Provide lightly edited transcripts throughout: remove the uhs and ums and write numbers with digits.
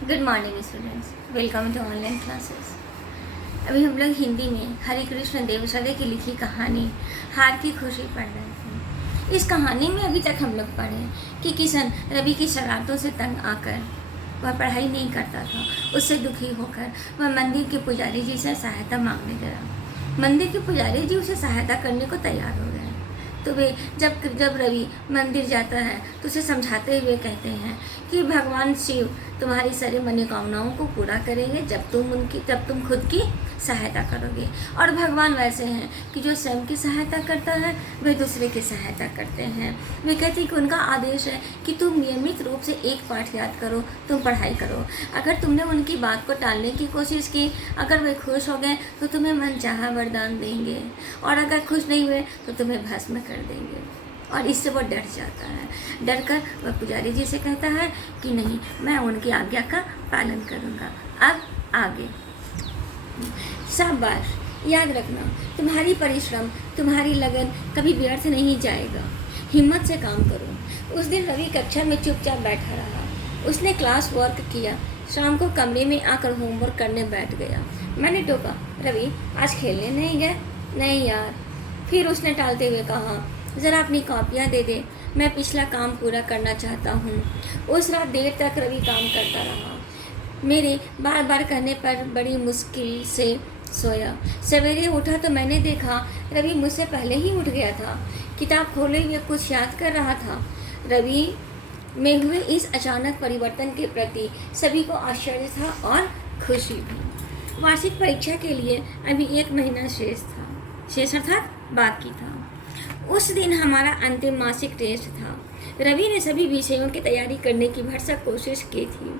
Good morning students, welcome to online classes. अभी हम लोग हिंदी में हरे कृष्ण देवसरे की लिखी कहानी हार की खुशी पढ़ रहे थे। इस कहानी में अभी तक हम लोग पढ़े कि किशन रवि की शरारतों से तंग आकर वह पढ़ाई नहीं करता था। उससे दुखी होकर वह मंदिर के पुजारी जी से सहायता मांगने गया। मंदिर के पुजारी जी उसे सहायता करने को तैयार हो गए। तो वे जब रवि मंदिर जाता है तो उसे समझाते हुए कहते हैं कि भगवान शिव तुम्हारी सारी मनोकामनाओं को पूरा करेंगे जब तुम खुद की सहायता करोगे। और भगवान वैसे हैं कि जो स्वयं की सहायता करता है वे दूसरे की सहायता करते हैं। वे कहते हैं कि उनका आदेश है कि तुम नियमित रूप से एक पाठ याद करो, तुम पढ़ाई करो। अगर तुमने उनकी बात को टालने की कोशिश की, अगर वे खुश हो गए तो तुम्हें मनचाहा वरदान देंगे, और अगर खुश नहीं हुए तो तुम्हें भस्म कर देंगे। और इससे वो डर जाता है। डर कर वह पुजारी जी से कहता है कि नहीं, मैं उनकी आज्ञा का पालन करूँगा। अब आगे। शाबाश, याद रखना, तुम्हारी परिश्रम, तुम्हारी लगन कभी व्यर्थ नहीं जाएगा। हिम्मत से काम करो। उस दिन रवि कक्षा में चुपचाप बैठा रहा। उसने क्लास वर्क किया। शाम को कमरे में आकर होमवर्क करने बैठ गया। मैंने टोका, रवि आज खेलने नहीं गए? नहीं यार। फिर उसने टालते हुए कहा, ज़रा अपनी कॉपियाँ दे दे, मैं पिछला काम पूरा करना चाहता हूँ। उस रात देर तक रवि काम करता रहा। मेरे बार बार कहने पर बड़ी मुश्किल से सोया। सवेरे उठा तो मैंने देखा रवि मुझसे पहले ही उठ गया था। किताब खोले हुए कुछ याद कर रहा था। रवि में हुए इस अचानक परिवर्तन के प्रति सभी को आश्चर्य था और खुशी भी। वार्षिक परीक्षा के लिए अभी 1 महीना शेष अर्थात बाकी था। उस दिन हमारा अंतिम मासिक टेस्ट था। रवि ने सभी विषयों की तैयारी करने की भरसक कोशिश की थी।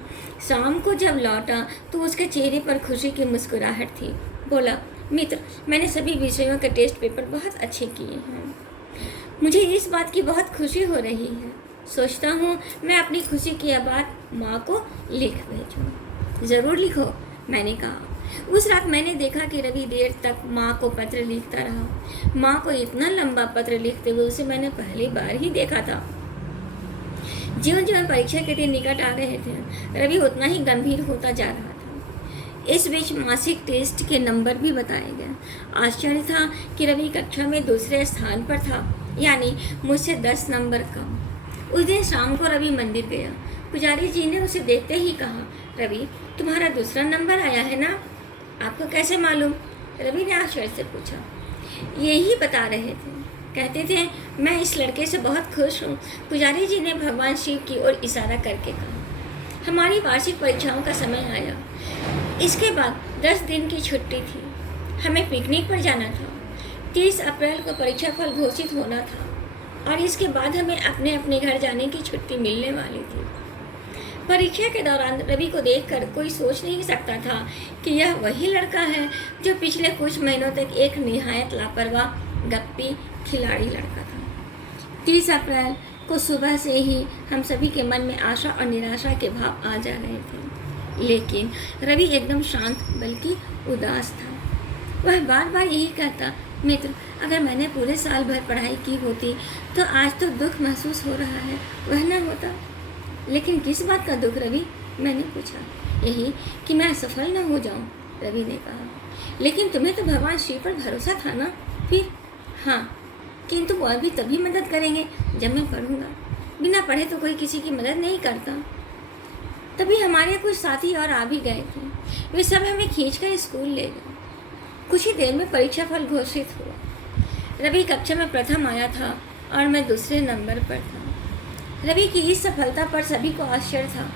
शाम को जब लौटा तो उसके चेहरे पर खुशी की मुस्कुराहट थी। बोला, मित्र, मैंने सभी विषयों के टेस्ट पेपर बहुत अच्छे किए हैं। मुझे इस बात की बहुत खुशी हो रही है। सोचता हूँ मैं अपनी खुशी की यह बात माँ को लिख भेजूँ। ज़रूर लिखो, मैंने कहा। उस रात मैंने देखा कि रवि देर तक माँ को पत्र लिखता रहा। माँ को इतना लंबा पत्र लिखते हुए उसे मैंने पहली बार ही देखा था। ज्यों ज्यों परीक्षा के दिन निकट आ रहे थे, रवि उतना ही गंभीर होता जा रहा था। इस बीच मासिक टेस्ट के नंबर भी बताए गए। आश्चर्य था कि रवि कक्षा में दूसरे स्थान पर था, यानी मुझसे 10 नंबर कम। उस दिन शाम को रवि मंदिर गया। पुजारी जी ने उसे देखते ही कहा, रवि, तुम्हारा दूसरा नंबर आया है ना? आपको कैसे मालूम? रवि ने आश्चर्य से पूछा। यही बता रहे थे, कहते थे मैं इस लड़के से बहुत खुश हूँ। पुजारी जी ने भगवान शिव की ओर इशारा करके कहा। हमारी वार्षिक परीक्षाओं का समय आया। इसके बाद 10 दिन की छुट्टी थी। हमें पिकनिक पर जाना था। 30 अप्रैल को परीक्षा फल घोषित होना था और इसके बाद हमें अपने अपने घर जाने की छुट्टी मिलने वाली थी। परीक्षा के दौरान रवि को देखकर कोई सोच नहीं सकता था कि यह वही लड़का है जो पिछले कुछ महीनों तक एक निहायत लापरवाह, गप्पी खिलाड़ी लड़का था। 30 अप्रैल को सुबह से ही हम सभी के मन में आशा और निराशा के भाव आ जा रहे थे, लेकिन रवि एकदम शांत बल्कि उदास था। वह बार बार यही कहता, मित्र, अगर मैंने पूरे साल भर पढ़ाई की होती तो आज तो दुख महसूस हो रहा है, वह न होता। लेकिन किस बात का दुख रवि? मैंने पूछा। यही कि मैं असफल न हो जाऊं, रवि ने कहा। लेकिन तुम्हें तो भगवान शिव पर भरोसा था ना? फिर? हाँ, किंतु वह भी तभी मदद करेंगे जब मैं पढ़ूंगा। बिना पढ़े तो कोई किसी की मदद नहीं करता। तभी हमारे कुछ साथी और आ भी गए थे। वे सब हमें खींचकर स्कूल ले गए। कुछ ही देर में परीक्षा फल घोषित हुआ। रवि कक्षा में प्रथम आया था और मैं दूसरे नंबर पर था। रवि की इस सफलता पर सभी को आश्चर्य था।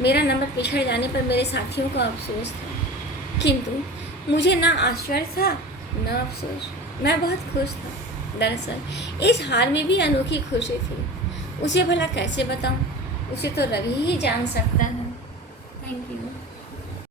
मेरा नंबर पिछड़ जाने पर मेरे साथियों को अफसोस था, किंतु मुझे ना आश्चर्य था न अफसोस। मैं बहुत खुश था। दरअसल इस हार में भी अनोखी खुशी थी। उसे भला कैसे बताऊं? उसे तो रवि ही जान सकता है। Thank you.